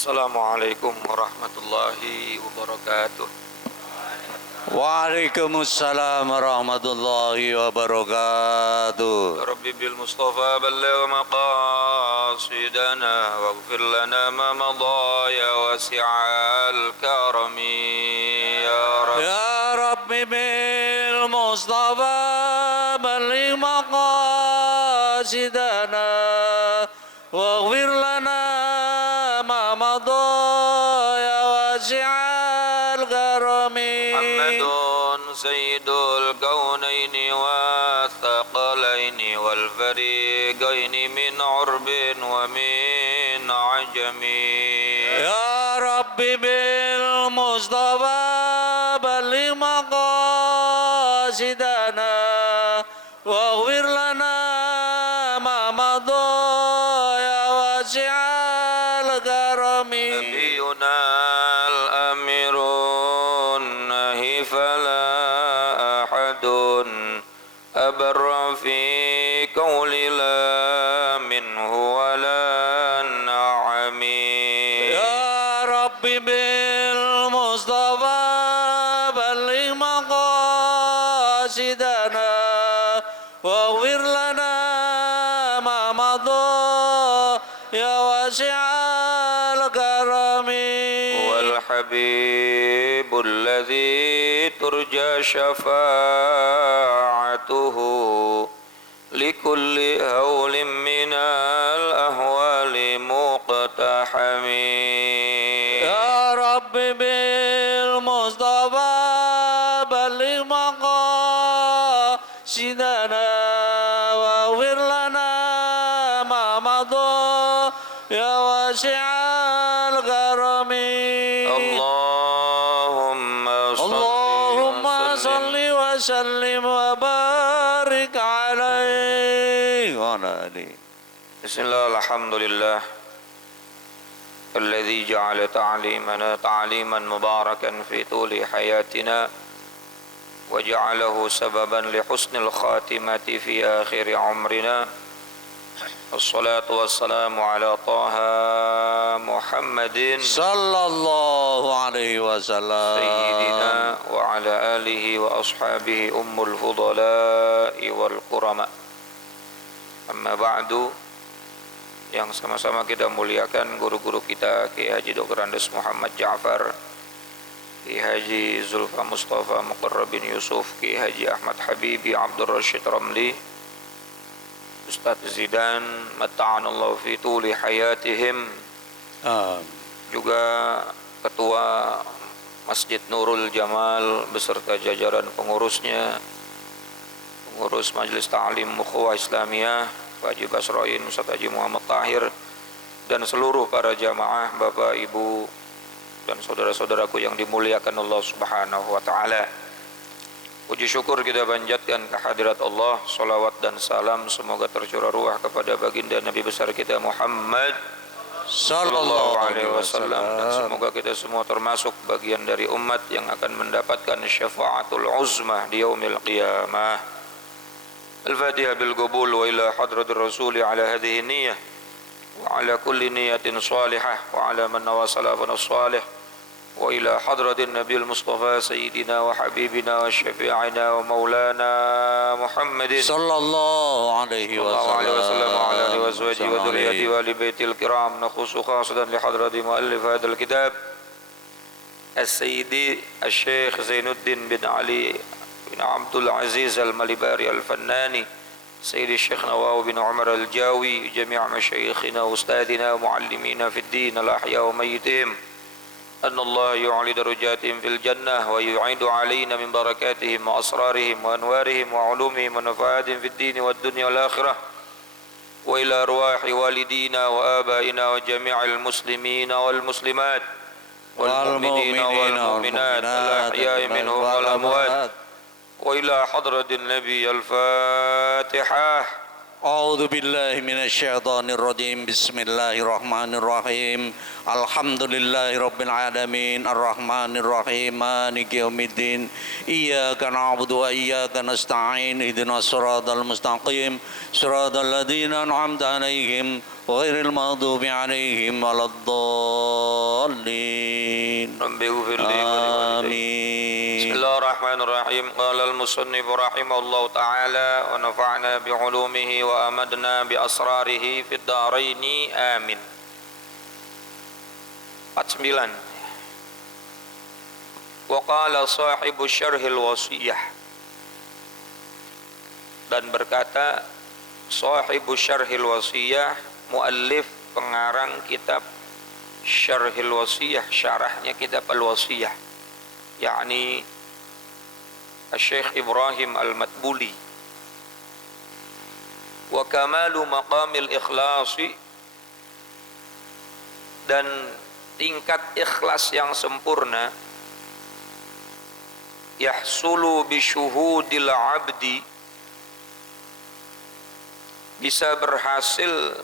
Assalamualaikum warahmatullahi wabarakatuh. Waalaikumsalam warahmatullahi wabarakatuh. Rabbi bil Mustafa balligh maqasidana waghfir lana ma madha ya wasi'al karami ya Rabbi. Ya Rabbi bil Mustafa balligh maqasidana waghfir lana ma madha ya wasi'al karami. Muhammadun sayyidul kaunaini wathaqalaini wal fariqaini min urbin wa min ajami. Ya Rabbi bil Mustafa balligh maqasidana waghfir lana ma madha ya wasi'al karami. Nabiyuna al-amirun nahi fala ahadun abarra fi qawli la minhu wa la na'ami. Ya Rabbi bil Mustafa balligh maqasidana waghfir lana ma madha ya wasi'al karami. wal habibul ladzi turja syafa'atuhu likulli hawlin minal ahwali muqtahami. Ya Rabbi bil Mustafa balligh maqasidana waghfir lana ma madha ya wasi'al karami. Allahumma salli wa sallim wa barik alaihi wa ala alihi. Bismillah, alhamdulillah alladzi ja'ala ta'limana ta'liman mubarakan fi tuli hayatina wa ja'alahu sababan li husnil khatimati fi akhir umrina. Wassalatu wassalamu ala Taha Muhammadin Sallallahu alaihi wasallam. sayyidina wa ala alihi wa ashabihi ummul fudala'i wal kurama. Amma ba'du, yang sama-sama kita muliakan guru-guru kita, Kiai Haji Dr. Andes Muhammad Ja'far, Kiai Haji Zulfa Mustafa Muqarrabin Yusuf, Kiai Haji Ahmad Habibi Abdul Rashid Ramli, Ustadz Zidan mata'anallahu fi tuli hayatihim, juga Ketua Masjid Nurul Jamal beserta jajaran pengurusnya, pengurus Majelis Ta'lim Ukhuwah Islamiyah Pak Haji Basroin, Ustadz Haji Muhammad Tahir, dan seluruh para jamaah, Bapak, Ibu, dan saudara-saudaraku yang dimuliakan Allah Subhanahu wa Ta'ala. Puji syukur kita panjatkan kehadirat Allah. Salawat dan salam semoga tercurah ruah kepada baginda Nabi besar kita Muhammad Sallallahu alaihi wasallam, dan semoga kita semua termasuk bagian dari umat yang akan mendapatkan syafaatul uzmah di yaumil qiyamah. Al-Fatihah bil qabul wa ila hadratir rasul ala hadhihi niyyah wa ala kulli niyatin salihah wa ala man nawa salafun salih wa ila hadratin nabiyil mustafa sayyidina wa habibina wa syafi'ina wa maulana Muhammadin Sallallahu alaihi wasallam wa ala alihi wa azwajihi wa dhurriyyatihi wa ali baitil kiram. Nakhusu khasatan li hadrati muallif hadzal kitab As-Sayyidi Asy-Syaikh Zainuddin bin Ali bin Abdul Aziz Al-Malibari Al-Fannani, Sayyidi Syekh Nawawi bin Umar Al-Jawi, jami' masyayikhina wa ustadina wa muallimina fid din al-ahya wa mayyitihim, أن الله يعلي درجاتهم في الجنة ويعيد علينا من بركاتهم وأسرارهم وأنوارهم وعلومهم ونفعاتهم في الدين والدنيا والآخرة، وإلى أرواح والدينا وآبائنا وجميع المسلمين والمسلمات والمؤمنين والمؤمنات الأحياء منهم والأموات، وإلى حضرة النبي. الفاتحة. أعوذ بالله من الشيطان الرجيم بسم الله الرحمن الرحيم الحمد لله رب العالمين الرحمن الرحيم مالك يوم الدين إياك نعبد وإياك نستعين اهدنا الصراط المستقيم صراط الذين أنعمت عليهم غير المغضوب عليهم ولا الضالين رب اغفر لي آمين بسم الله الرحمن الرحيم قال المصنف رحمه الله تعالى ونفعنا بعلومه وأمدنا بأسراره في الدارين آمين 49 وقال صاحب الشرح الوصية dan berkata sahibu syarhil wasiyah muallif pengarang kitab syarhil wasiyah syarahnya kitab al-wasiyah yakni Syekh Ibrahim al-Matbuli wa kamalu maqamil ikhlasi dan tingkat ikhlas yang sempurna yahsulu bi syuhudil abdi bisa berhasil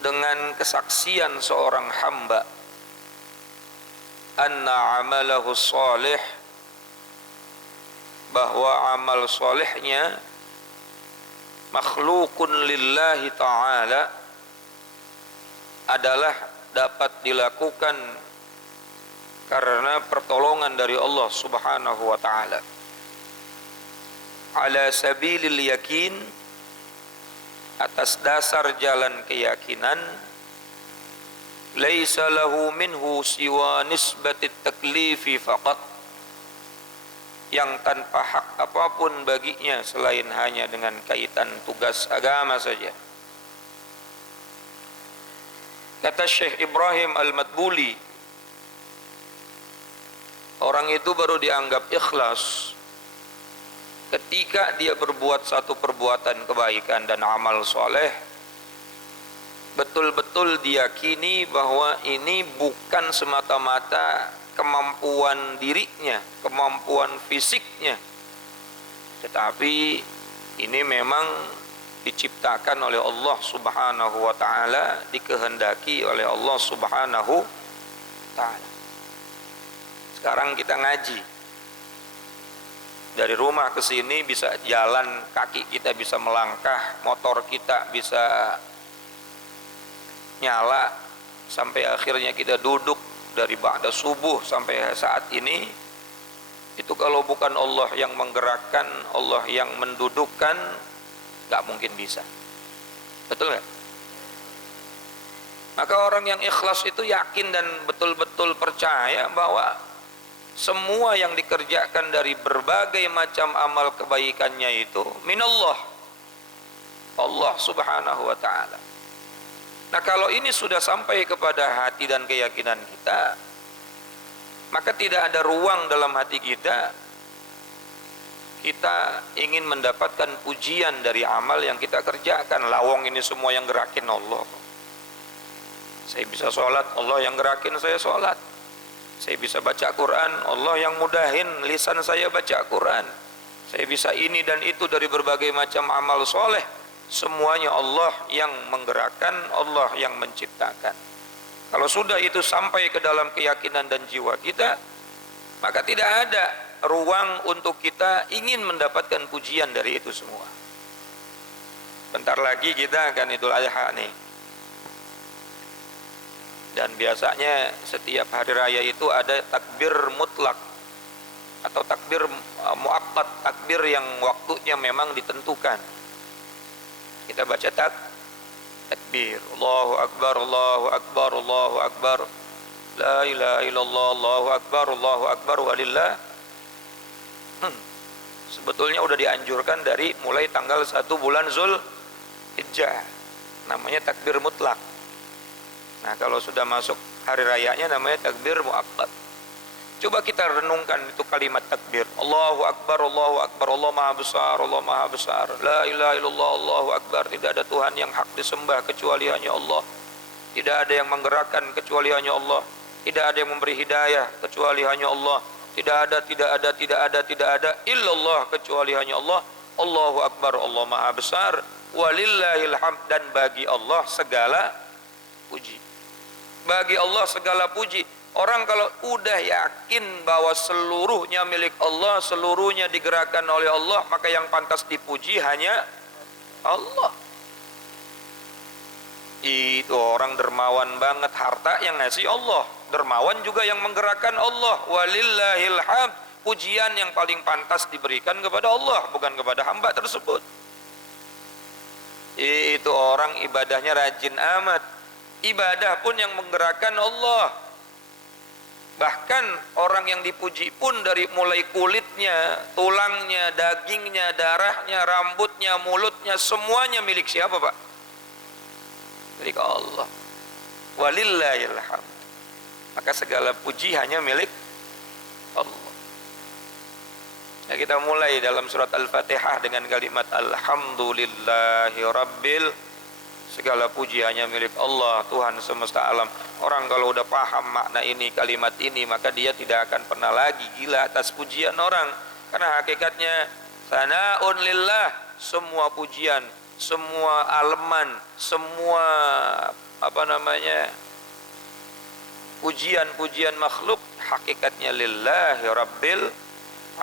dengan kesaksian seorang hamba anna amalahu salih bahwa amal solehnya makhlukun lillahi ta'ala adalah dapat dilakukan karena pertolongan dari Allah subhanahu wa ta'ala ala sabilil yakin atas dasar jalan keyakinan laisa lahu minhu siwa nisbatit taklifi faqat yang tanpa hak apapun baginya selain hanya dengan kaitan tugas agama saja. Kata Syekh Ibrahim al-Matbuli, orang itu baru dianggap ikhlas ketika dia berbuat satu perbuatan kebaikan dan amal soleh betul-betul diyakini bahwa ini bukan semata-mata kemampuan dirinya, kemampuan fisiknya, tetapi ini memang diciptakan oleh Allah subhanahu wa ta'ala, dikehendaki oleh Allah subhanahu wa ta'ala. Sekarang kita ngaji dari rumah ke sini bisa jalan, kaki kita bisa melangkah, motor kita bisa nyala sampai akhirnya kita duduk dari ba'da subuh sampai saat ini. Itu kalau bukan Allah yang menggerakkan, Allah yang mendudukkan, gak mungkin bisa. Betul gak? Maka orang yang ikhlas itu yakin dan betul-betul percaya bahwa semua yang dikerjakan dari berbagai macam amal kebaikannya itu minallah, Allah subhanahu wa ta'ala. Nah kalau ini sudah sampai kepada hati dan keyakinan kita, maka tidak ada ruang dalam hati kita ingin mendapatkan pujian dari amal yang kita kerjakan. Lawong ini semua yang gerakin Allah. Saya bisa sholat, Allah yang gerakin saya sholat. Saya bisa baca Quran, Allah yang mudahin lisan saya baca Quran. Saya bisa ini dan itu dari berbagai macam amal soleh. Semuanya Allah yang menggerakkan, Allah yang menciptakan. Kalau sudah itu sampai ke dalam keyakinan dan jiwa kita, maka tidak ada ruang untuk kita ingin mendapatkan pujian dari itu semua. Bentar lagi kita akan Idul Adha nih. Dan biasanya setiap hari raya itu ada takbir mutlak atau takbir muakkad, takbir yang waktunya memang ditentukan. Kita baca takbir, Allahu Akbar, Allahu Akbar, Allahu Akbar, la ilaha illallah, Allahu Akbar, Allahu Akbar, walillah. Sebetulnya udah dianjurkan dari mulai tanggal 1 bulan Zulhijjah, namanya takbir mutlak. Nah kalau sudah masuk hari rayanya namanya takbir muakkad. Coba kita renungkan itu kalimat takbir. Allahu Akbar, Allahu Akbar, Allah Maha Besar, Allah Maha Besar. La ilaha illallah, Allahu Akbar. Tidak ada Tuhan yang hak disembah kecuali hanya Allah. Tidak ada yang menggerakkan kecuali hanya Allah. Tidak ada yang memberi hidayah kecuali hanya Allah. Tidak ada illallah kecuali hanya Allah. Allahu Akbar, Allah Maha Besar, walillahil hamd, dan bagi Allah segala puji. Bagi Allah segala puji. Orang kalau udah yakin bahwa seluruhnya milik Allah, seluruhnya digerakkan oleh Allah, maka yang pantas dipuji hanya Allah. Itu orang dermawan banget, harta yang ngasih Allah, dermawan juga yang menggerakkan Allah. Walillahil hamd, pujian yang paling pantas diberikan kepada Allah, bukan kepada hamba tersebut. Itu orang ibadahnya rajin amat, ibadah pun yang menggerakkan Allah. Bahkan orang yang dipuji pun dari mulai kulitnya, tulangnya, dagingnya, darahnya, rambutnya, mulutnya, semuanya milik siapa, Pak? Milik Allah. Walillahil hamd. Maka segala puji hanya milik Allah. Nah, kita mulai dalam surat Al-Fatihah dengan kalimat Alhamdulillahi Rabbil. Segala puji hanya milik Allah, Tuhan semesta alam. Orang kalau udah paham makna ini, kalimat ini, maka dia tidak akan pernah lagi gila atas pujian orang. Karena hakikatnya sana'un lillah, semua pujian, semua aleman, semua pujian-pujian makhluk hakikatnya lillahi rabbil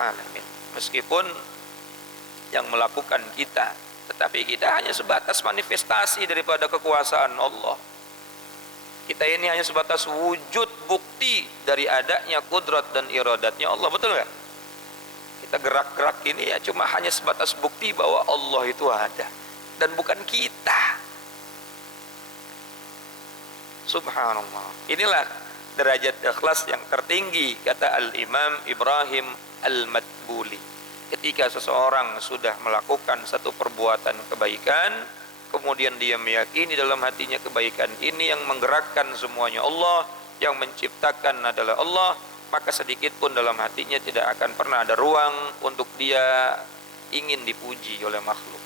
alamin. Meskipun yang melakukan kita, tetapi kita hanya sebatas manifestasi daripada kekuasaan Allah. Kita ini hanya sebatas wujud bukti dari adanya kudrat dan iradatnya Allah, betul nggak? Kita gerak-gerak ini ya cuma hanya sebatas bukti bahwa Allah itu ada dan bukan kita. Subhanallah. Inilah derajat ikhlas yang tertinggi, kata Al-Imam Ibrahim Al-Madbuli. Ketika seseorang sudah melakukan satu perbuatan kebaikan, kemudian dia meyakini dalam hatinya kebaikan ini yang menggerakkan semuanya Allah, yang menciptakan adalah Allah, maka sedikit pun dalam hatinya tidak akan pernah ada ruang untuk dia ingin dipuji oleh makhluk.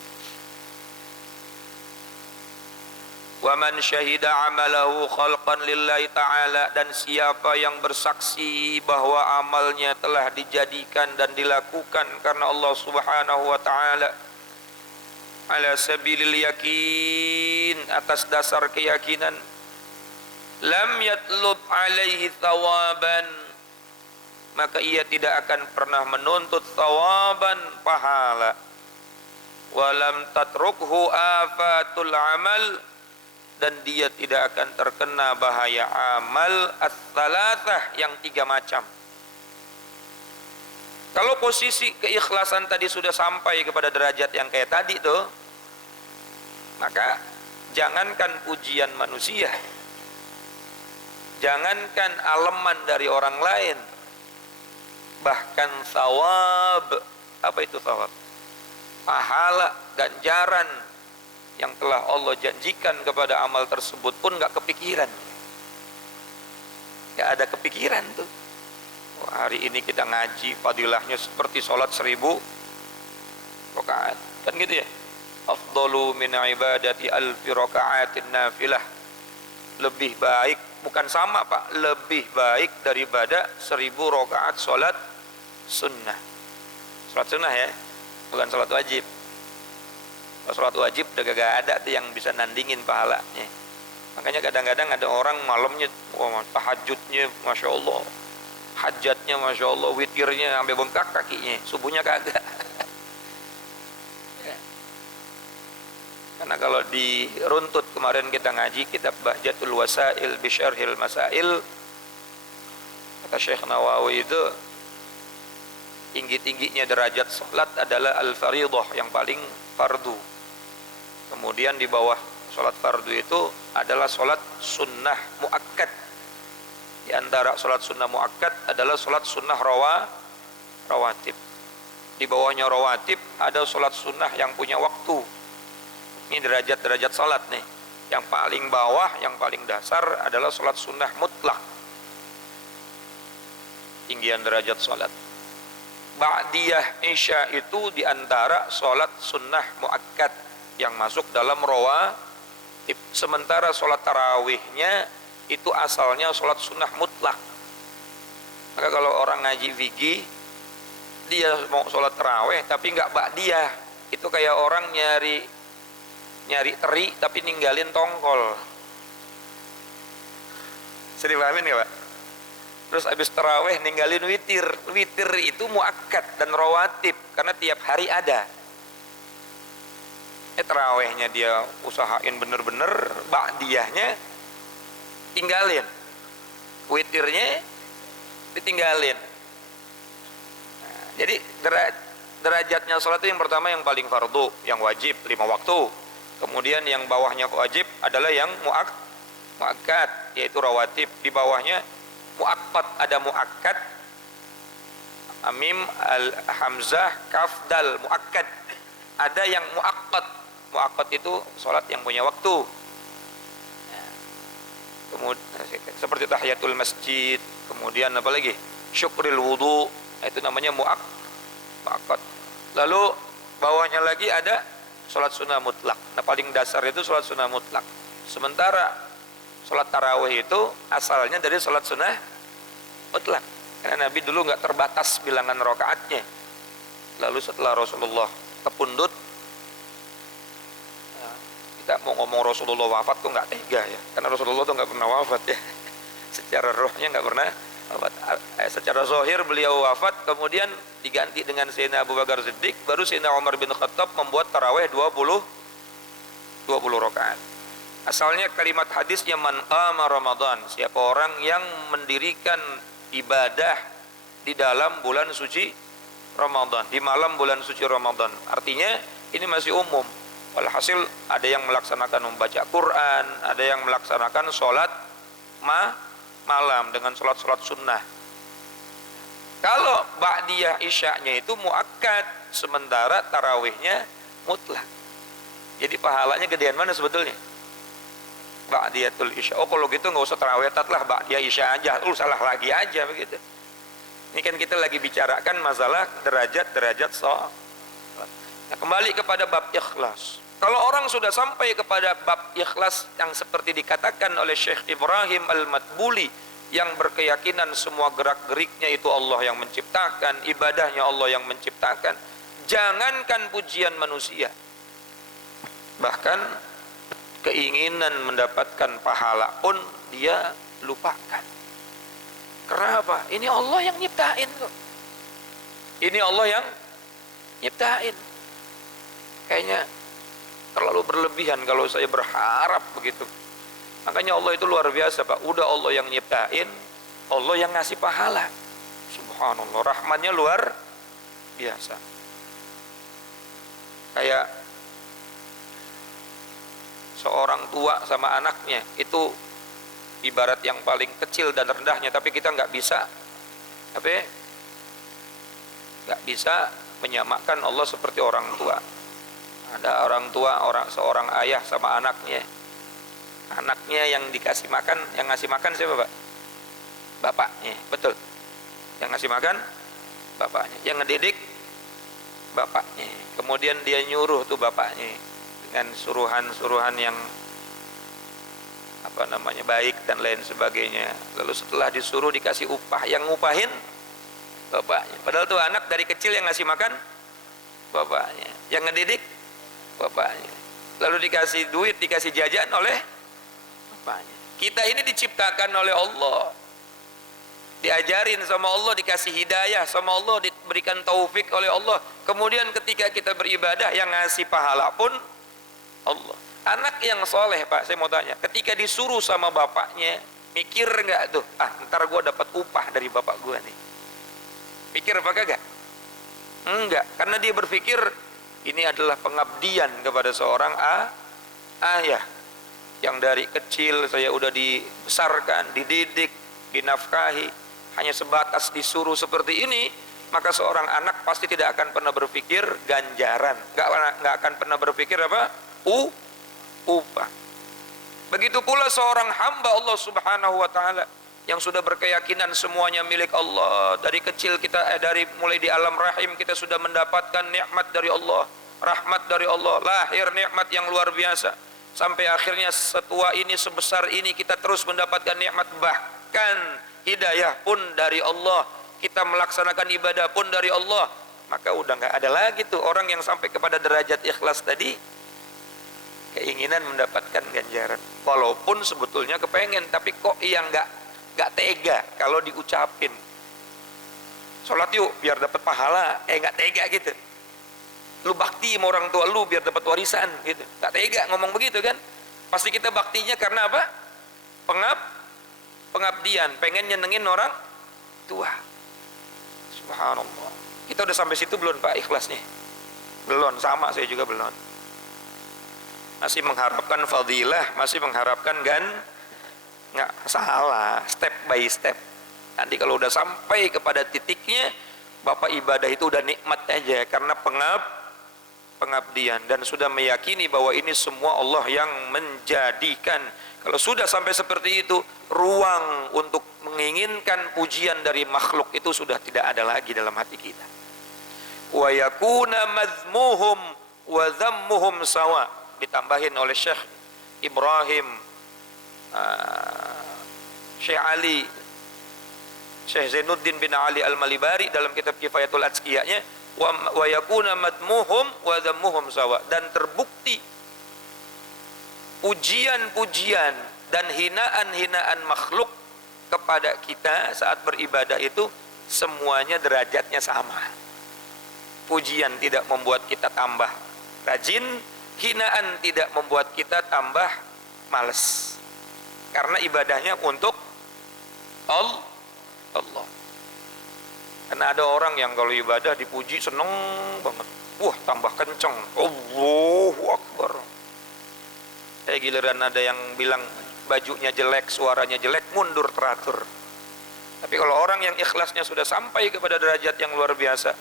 Wa man syahida amalahu khalqan lillahi ta'ala, dan siapa yang bersaksi bahwa amalnya telah dijadikan dan dilakukan karena Allah subhanahu wa ta'ala, ala sabilil yakin, atas dasar keyakinan, lam yatlub alaihi thawaban, maka ia tidak akan pernah menuntut thawaban, pahala, walam tatrukhu afatul amal, dan dia tidak akan terkena bahaya amal ats-tsalatsah, yang 3 macam. Kalau posisi keikhlasan tadi sudah sampai kepada derajat yang kayak tadi tuh, maka jangankan pujian manusia, jangankan aleman dari orang lain, bahkan thawab. Apa itu thawab? Pahala, ganjaran yang telah Allah janjikan kepada amal tersebut pun gak kepikiran. Gak ada kepikiran tuh. Wah, hari ini kita ngaji, fadilahnya seperti sholat 1000 rakaat, kan gitu ya. Afdalu min ibadati alfi rakaatin nafilah. Lebih baik, bukan sama Pak, lebih baik daripada 1000 rakaat sholat sunnah. Sholat sunnah ya, bukan sholat wajib. Kalau sholat wajib udah gak ada tuh yang bisa nandingin pahalanya. Makanya kadang-kadang ada orang malamnya, wah, tahajudnya Masya Allah, hajatnya Masya Allah, witirnya sampai bengkak kakinya, subuhnya kagak. Ya. Karena kalau diruntut, kemarin kita ngaji kitab Bahjatul Wasail Bisyarhil Masail, kata Syekh Nawawi itu tinggi-tingginya derajat sholat adalah al-faridah, yang paling fardu. Kemudian di bawah sholat fardu itu adalah sholat sunnah muakkad. Di antara sholat sunnah muakkad adalah sholat sunnah rawatib. Di bawahnya rawatib ada sholat sunnah yang punya waktu. Ini derajat-derajat sholat nih. Yang paling bawah, yang paling dasar adalah sholat sunnah mutlak. Tinggian derajat sholat. Ba'diyah isya itu di antara sholat sunnah muakkad yang masuk dalam rawatib. Sementara sholat tarawihnya itu asalnya sholat sunnah mutlak. Maka kalau orang ngaji fikih, dia mau sholat tarawih tapi nggak ba'diyah, itu kayak orang nyari teri tapi ninggalin tongkol. Bisa dipahamin nggak Pak? Terus habis taraweh ninggalin witir. Witir itu muakkad dan rawatib karena tiap hari ada. Tarawehnya dia usahain bener-bener, ba'diyahnya tinggalin, witirnya ditinggalin. Nah, jadi derajatnya sholat itu yang pertama yang paling fardu, yang wajib 5 waktu. Kemudian yang bawahnya wajib adalah yang muakkad, yaitu rawatib. Di bawahnya muakkad, ada muakkad, mim, hamzah, kaf, dal, muakkad. Ada yang muakkad. Muakkad itu sholat yang punya waktu. Kemudian seperti tahiyatul masjid, kemudian apa lagi? Syukril wudu, itu namanya muakkad. Lalu bawahnya lagi ada sholat sunnah mutlak. Nah, paling dasar itu sholat sunnah mutlak. Sementara sholat tarawih itu asalnya dari sholat sunnah mutlak. Karena Nabi dulu nggak terbatas bilangan rakaatnya. Lalu setelah Rasulullah kepundut, kita mau ngomong Rasulullah wafat tuh nggak tega ya, karena Rasulullah tuh nggak pernah wafat ya. Secara rohnya nggak pernah wafat. Secara zahir beliau wafat, kemudian diganti dengan Sayyidina Abu Bakar Siddiq, baru Sayyidina Umar bin Khattab membuat tarawih 20 rakaat. Asalnya kalimat hadisnya man qama Ramadan, siapa orang yang mendirikan ibadah di dalam bulan suci Ramadan, di malam bulan suci Ramadan. Artinya ini masih umum. Walhasil ada yang melaksanakan membaca Quran, ada yang melaksanakan sholat malam dengan sholat sunnah. Kalau ba'diyah isya'nya itu muakkad, sementara tarawihnya mutlak. Jadi pahalanya gedean mana sebetulnya? Ba'diyatul isya'. Oh kalau gitu nggak usah tarawih, tatlah ba'diyah isya' aja. Salah lagi aja begitu. Ini kan kita lagi bicarakan masalah derajat sholat. Nah, kembali kepada bab ikhlas. Kalau orang sudah sampai kepada bab ikhlas yang seperti dikatakan oleh Syekh Ibrahim Al-Matbuli, yang berkeyakinan semua gerak-geriknya itu Allah yang menciptakan, ibadahnya Allah yang menciptakan, jangankan pujian manusia, bahkan keinginan mendapatkan pahala pun dia lupakan. Kenapa? Ini Allah yang nyiptain kok. Ini Allah yang nyiptain. Kayaknya terlalu berlebihan kalau saya berharap begitu. Makanya Allah itu luar biasa Pak. Udah Allah yang nyiptain, Allah yang ngasih pahala. Subhanallah, rahmatnya luar biasa. Kayak seorang tua sama anaknya, itu ibarat yang paling kecil dan rendahnya, tapi kita nggak bisa menyamakan Allah seperti orang tua. Ada orang tua, seorang ayah sama anaknya. Anaknya yang dikasih makan, yang ngasih makan siapa Pak? Bapaknya, betul. Yang ngasih makan bapaknya, yang ngedidik bapaknya. Kemudian dia nyuruh tuh bapaknya dengan suruhan-suruhan yang baik dan lain sebagainya. Lalu setelah disuruh dikasih upah, yang ngupahin bapaknya. Padahal tuh anak dari kecil yang ngasih makan bapaknya, yang ngedidik bapaknya. Lalu dikasih duit, dikasih jajan oleh bapaknya. Kita ini diciptakan oleh Allah, diajarin sama Allah, dikasih hidayah sama Allah, diberikan taufik oleh Allah. Kemudian ketika kita beribadah, yang ngasih pahala pun Allah. Anak yang soleh Pak, saya mau tanya, ketika disuruh sama bapaknya, mikir nggak tuh, ntar gue dapat upah dari bapak gue nih? Mikir apa kagak? Enggak, karena dia berpikir ini adalah pengabdian kepada seorang ayah yang dari kecil saya udah dibesarkan, dididik, dinafkahi, hanya sebatas disuruh seperti ini. Maka seorang anak pasti tidak akan pernah berpikir ganjaran, nggak akan pernah berpikir upah. Begitu pula seorang hamba Allah Subhanahu wa taala yang sudah berkeyakinan semuanya milik Allah. Dari kecil kita mulai di alam rahim kita sudah mendapatkan nikmat dari Allah, rahmat dari Allah, lahir nikmat yang luar biasa. Sampai akhirnya setua ini, sebesar ini kita terus mendapatkan nikmat, bahkan hidayah pun dari Allah, kita melaksanakan ibadah pun dari Allah. maka udah nggak ada lagi tuh orang yang sampai kepada derajat ikhlas tadi, keinginan mendapatkan ganjaran. Walaupun sebetulnya kepengen, tapi kok yang nggak tega kalau diucapin. Sholat yuk biar dapat pahala, nggak tega gitu. Lu bakti sama orang tua lu biar dapat warisan gitu, nggak tega ngomong begitu kan. Pasti kita baktinya karena apa? Pengabdian, pengen nyenengin orang tua. Subhanallah. Kita udah sampai situ belum Pak ikhlasnya? Belum, sama saya juga belum. Masih mengharapkan fadilah, masih mengharapkan nggak salah, step by step. Nanti kalau udah sampai kepada titiknya, Bapak ibadah itu udah nikmat aja karena pengabdian dan sudah meyakini bahwa ini semua Allah yang menjadikan. Kalau sudah sampai seperti itu, ruang untuk menginginkan pujian dari makhluk itu sudah tidak ada lagi dalam hati kita. Wa yakuna madhmuhum wa dhammuhum sawa. Ditambahin oleh Syekh Ibrahim, Syekh Ali, Syekh Zainuddin bin Ali Al-Malibari dalam kitab Kifayatul Atqiyahnya, wa yakuna madmuhum wa dhammuhum sawa, dan terbukti pujian-pujian dan hinaan-hinaan makhluk kepada kita saat beribadah itu semuanya derajatnya sama. Pujian tidak membuat kita tambah rajin, hinaan tidak membuat kita tambah males, karena ibadahnya untuk Allah. Karena ada orang yang kalau ibadah dipuji seneng banget, wah tambah kenceng, Allahu Akbar. Giliran ada yang bilang bajunya jelek, suaranya jelek, mundur teratur. Tapi kalau orang yang ikhlasnya sudah sampai kepada derajat yang luar biasa,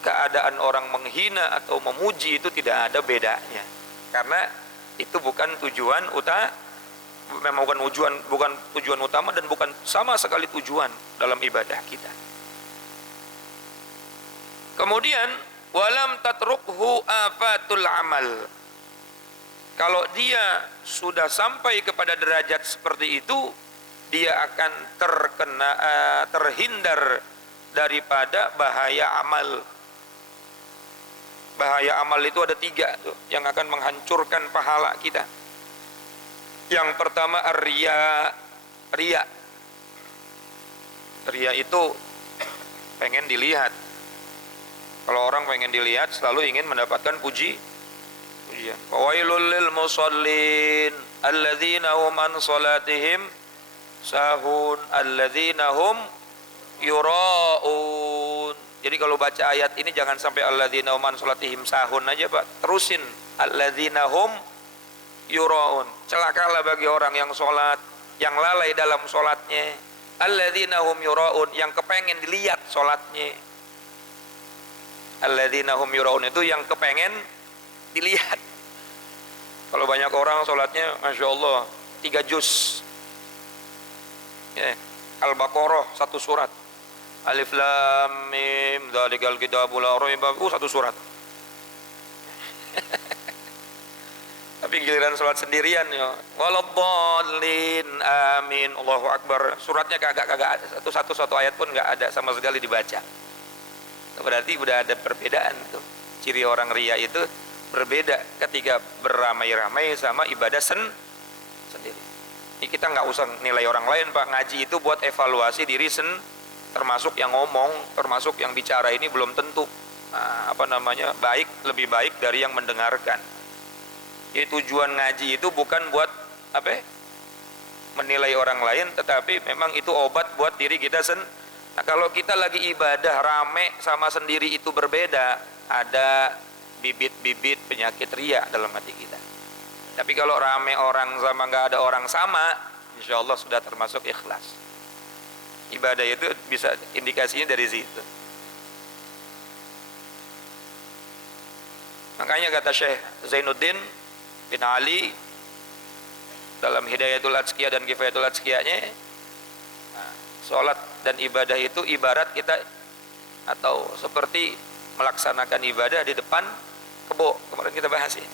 keadaan orang menghina atau memuji itu tidak ada bedanya, karena itu bukan tujuan utama, memang bukan tujuan utama dan bukan sama sekali tujuan dalam ibadah kita. Kemudian walam tatrukhu afatul amal. Kalau dia sudah sampai kepada derajat seperti itu, dia akan terhindar daripada bahaya amal. Bahaya amal itu ada 3 tuh, yang akan menghancurkan pahala kita. Yang pertama riya. Riya itu pengen dilihat. Kalau orang pengen dilihat, selalu ingin mendapatkan pujian. Wailul lil musallin alladzina hum an salatihim sahun alladzina hum yuraun. Jadi kalau baca ayat ini jangan sampai alladzina hum an salatihim sahun aja Pak, terusin alladzina hum yuraun. Celakalah bagi orang yang sholat, yang lalai dalam sholatnya. Alladzina hum yuraun, yang kepengen dilihat sholatnya. Alladzina hum yuraun itu yang kepengen dilihat. Kalau banyak orang sholatnya Masya Allah 3 juz ya, Al-Baqarah 1 surat, Alif Lam Mim Dzalikal Kitabu La Raiba 1 surat. Tapi giliran sholat sendirian ya waladhdallin amin Allahu Akbar, suratnya kagak satu ayat pun nggak ada sama sekali dibaca. Berarti udah ada perbedaan tuh. Ciri orang riya itu berbeda ketika beramai-ramai sama ibadah sendiri. Ini kita nggak usah nilai orang lain Pak, ngaji itu buat evaluasi diri termasuk yang ngomong, termasuk yang bicara ini belum tentu lebih baik dari yang mendengarkan. Jadi tujuan ngaji itu bukan buat menilai orang lain, tetapi memang itu obat buat diri kita Nah kalau kita lagi ibadah rame sama sendiri itu berbeda, ada bibit-bibit penyakit riya dalam hati kita. Tapi kalau rame orang sama nggak ada orang sama, insya Allah sudah termasuk ikhlas. Ibadah itu bisa indikasinya dari situ. Makanya kata Syekh Zainuddin bin Ali dalam Hidayatul Atqiyah dan Kifayatul Atqiyahnya, sholat dan ibadah itu ibarat kita atau seperti melaksanakan ibadah di depan kebo. Kemarin kita bahas ya.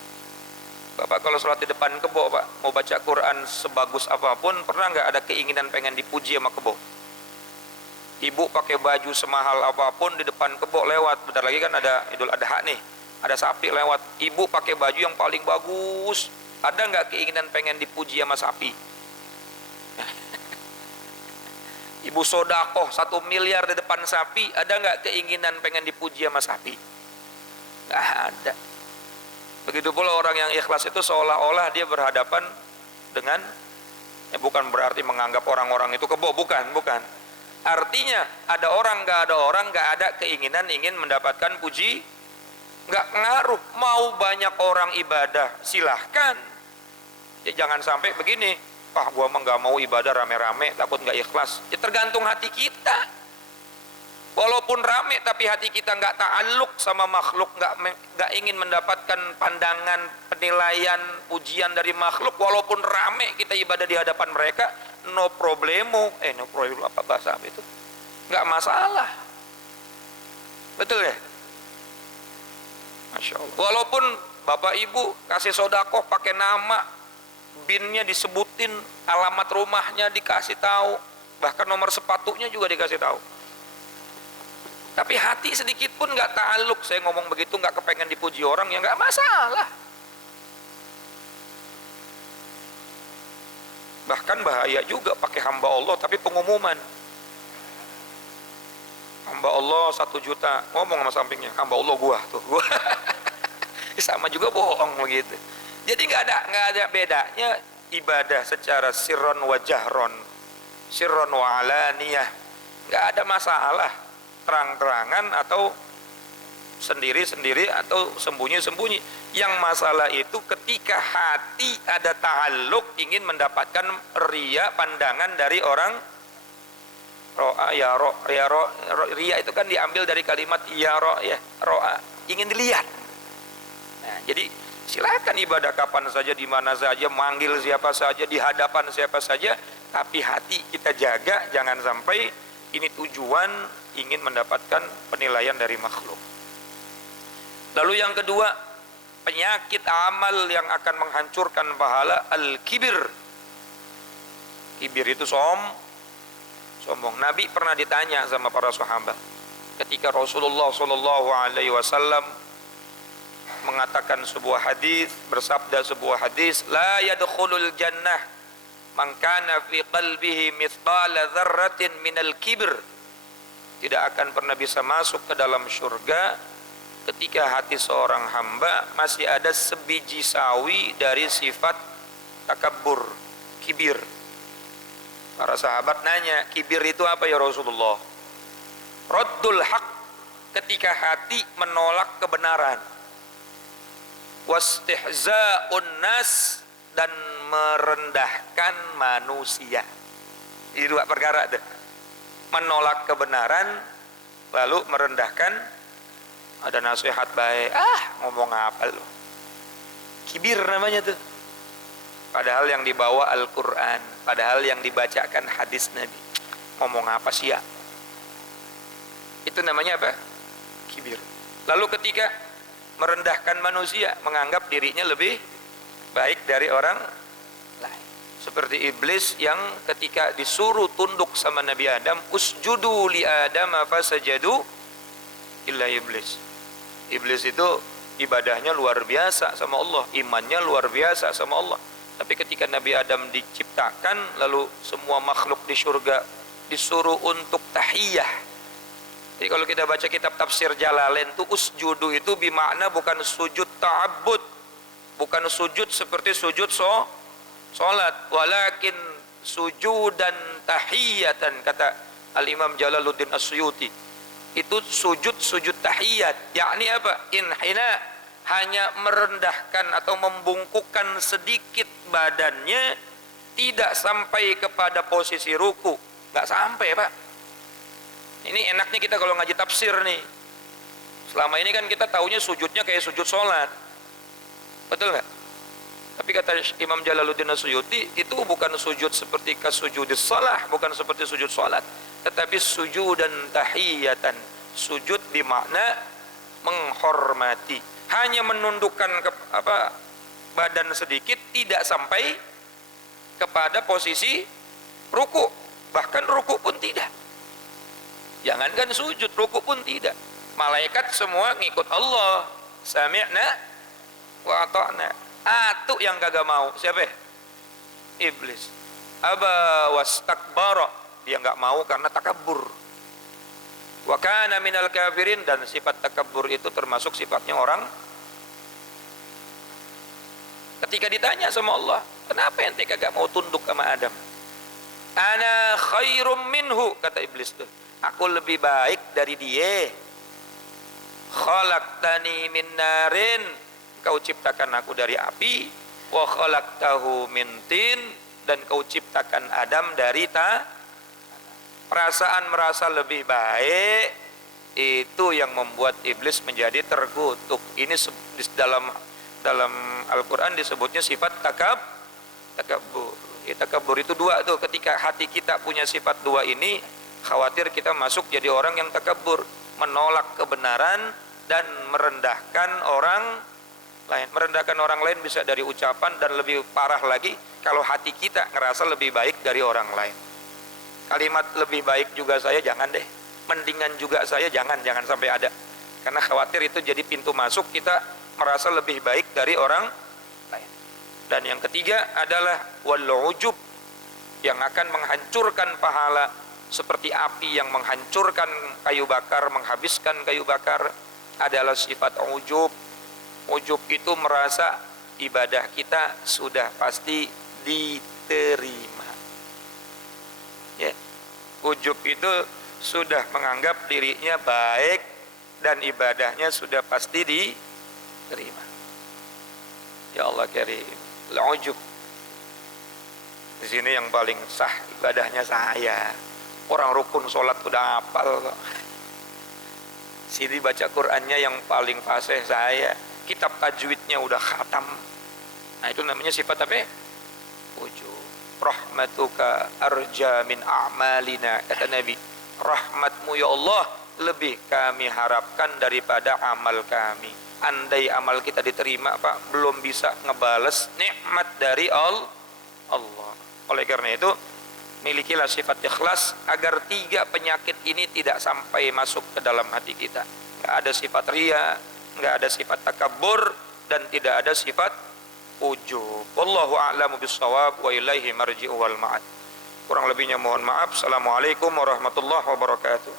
Bapak kalau sholat di depan kebo Pak, mau baca Quran sebagus apapun, pernah nggak ada keinginan pengen dipuji sama kebo? Ibu pakai baju semahal apapun di depan kebo lewat, bentar lagi kan ada Idul Adha nih, ada sapi lewat, ibu pakai baju yang paling bagus, ada nggak keinginan pengen dipuji sama sapi? Ibu sodakoh 1 miliar di depan sapi, ada nggak keinginan pengen dipuji sama sapi? Nggak ada. Begitu pula orang yang ikhlas itu seolah-olah dia berhadapan dengan, bukan berarti menganggap orang-orang itu kebo, bukan. Artinya ada orang nggak ada keinginan ingin mendapatkan puji, nggak ngaruh. Mau banyak orang ibadah silahkan, ya jangan sampai begini, gua mah nggak mau ibadah rame-rame takut nggak ikhlas. Ya tergantung hati kita. Walaupun rame tapi hati kita nggak ta'alluq sama makhluk, nggak ingin mendapatkan pandangan, penilaian, pujian dari makhluk, walaupun rame kita ibadah di hadapan mereka, no problemo, no problem apa bahasa itu? Nggak masalah. Betul ya? Masya Allah. Walaupun bapak ibu kasih sodakoh pakai nama, binnya disebutin, alamat rumahnya dikasih tahu, bahkan nomor sepatunya juga dikasih tahu. Tapi hati sedikit pun nggak ta'aluk, saya ngomong begitu nggak kepengen dipuji orang, ya nggak masalah. Bahkan bahaya juga pakai hamba Allah tapi pengumuman. Hamba Allah 1 juta, ngomong sama sampingnya, hamba Allah gua. Sama juga bohong begitu. Jadi nggak ada bedanya ibadah secara sirron wa jahron, sirron wa alaniyah, nggak ada masalah. Terang-terangan atau sendiri-sendiri atau sembunyi-sembunyi. Yang masalah itu ketika hati ada ta'alluq ingin mendapatkan riya, pandangan dari orang. Riya itu kan diambil dari kalimat ro'a, ingin dilihat. Nah, jadi silakan ibadah kapan saja, di mana saja, manggil siapa saja, di hadapan siapa saja, tapi hati kita jaga, jangan sampai ini tujuan ingin mendapatkan penilaian dari makhluk. Lalu yang kedua, penyakit amal yang akan menghancurkan pahala, al-kibir. Kibir itu sombong. Nabi pernah ditanya sama para sahabat ketika Rasulullah SAW mengatakan sebuah hadis, bersabda sebuah hadis, la yadkhulul jannah man kana fi qalbihi mithqala dzarratin minal kibr. Tidak akan pernah bisa masuk ke dalam surga ketika hati seorang hamba masih ada sebiji sawi dari sifat takabur, kibir. Para sahabat nanya, kibir itu apa ya Rasulullah? Raddul haq, ketika hati menolak kebenaran. Wastihza'un nas, dan merendahkan manusia. Ini 2 perkara tuh. Menolak kebenaran lalu merendahkan. Ada nasihat baik, ngomong apa lu? Kibir namanya tuh. Padahal yang dibawa Al-Quran, padahal yang dibacakan hadis Nabi. Ngomong apa sih ya? Itu namanya apa? Kibir. Lalu ketika merendahkan manusia, menganggap dirinya lebih baik dari orang lain. Seperti iblis yang ketika disuruh tunduk sama Nabi Adam, usjudu li Adam fasajadu illa iblis. Iblis itu ibadahnya luar biasa sama Allah, imannya luar biasa sama Allah. Tapi ketika Nabi Adam diciptakan, lalu semua makhluk di surga disuruh untuk tahiyah. Jadi kalau kita baca kitab tafsir Jalalain itu, usjudu itu bimakna bukan sujud ta'abbud, bukan sujud seperti sujud sholat, walakin sujudan tahiyatan, kata Al-Imam Jalaluddin As-Suyuti. Itu sujud tahiyat, yakni apa? Inhina, hanya merendahkan atau membungkukkan sedikit badannya, tidak sampai kepada posisi ruku. Nggak sampai, Pak. Ini enaknya kita kalau ngaji tafsir nih. Selama ini kan kita taunya sujudnya kayak sujud sholat, betul nggak? Tapi kata Imam Jalaluddin As-Suyuti, itu bukan sujud seperti kasujudis salah, bukan seperti sujud sholat, tetapi sujud dan tahiyatan. Sujud bermakna menghormati, hanya menundukkan badan sedikit, tidak sampai kepada posisi ruku, bahkan ruku pun tidak. Jangankan sujud, ruku pun tidak. Malaikat semua ngikut Allah. Sami'na wa ata'na. Atuk yang kagak mau, siapa? Iblis. Aba wastakbara, dia nggak mau karena takabur. Wa kana minal kafirin, dan sifat takabur itu termasuk sifatnya orang. Ketika ditanya sama Allah, kenapa ente kagak mau tunduk sama Adam? Ana khairum minhu, kata iblis tuh. Aku lebih baik dari dia. Khalaqtani min narin, kau ciptakan aku dari api. Wa khalaqtahu min tin, dan kau ciptakan Adam dari perasaan merasa lebih baik itu yang membuat iblis menjadi terkutuk. Ini dalam Al-Quran disebutnya sifat takabur. Takabur itu dua tuh. Ketika hati kita punya sifat dua ini, khawatir kita masuk jadi orang yang takabur, menolak kebenaran dan merendahkan orang lain. Merendahkan orang lain bisa dari ucapan, dan lebih parah lagi kalau hati kita ngerasa lebih baik dari orang lain. Kalimat lebih baik juga saya jangan deh, mendingan juga saya jangan sampai ada, karena khawatir itu jadi pintu masuk kita merasa lebih baik dari orang lain. Dan yang ketiga adalah wal ujub, yang akan menghancurkan pahala, seperti api yang menghancurkan kayu bakar, menghabiskan kayu bakar, adalah sifat ujub. Ujub itu merasa ibadah kita sudah pasti diterima. Ya. Ujub itu sudah menganggap dirinya baik dan ibadahnya sudah pasti diterima. Ya Allah karim, ujub. Di sini yang paling sah ibadahnya saya. Orang rukun sholat udah hafal kok. Sini baca Qur'annya yang paling fasih saya. Kitab tajwidnya udah khatam. Nah itu namanya sifat apa? Ujub. Rahmatuka arja min a'malina, kata Nabi. Rahmatmu ya Allah lebih kami harapkan daripada amal kami. Andai amal kita diterima Pak, belum bisa ngebales nikmat dari Allah. Oleh karena itu, milikilah sifat ikhlas agar tiga penyakit ini tidak sampai masuk ke dalam hati kita. Nggak ada sifat riya, nggak ada sifat takabur, dan tidak ada sifat ujub. Wallahu a'lamu bissawab wa ilaihi marji'u wal ma'ad. Kurang lebihnya mohon maaf. Assalamualaikum warahmatullahi wabarakatuh.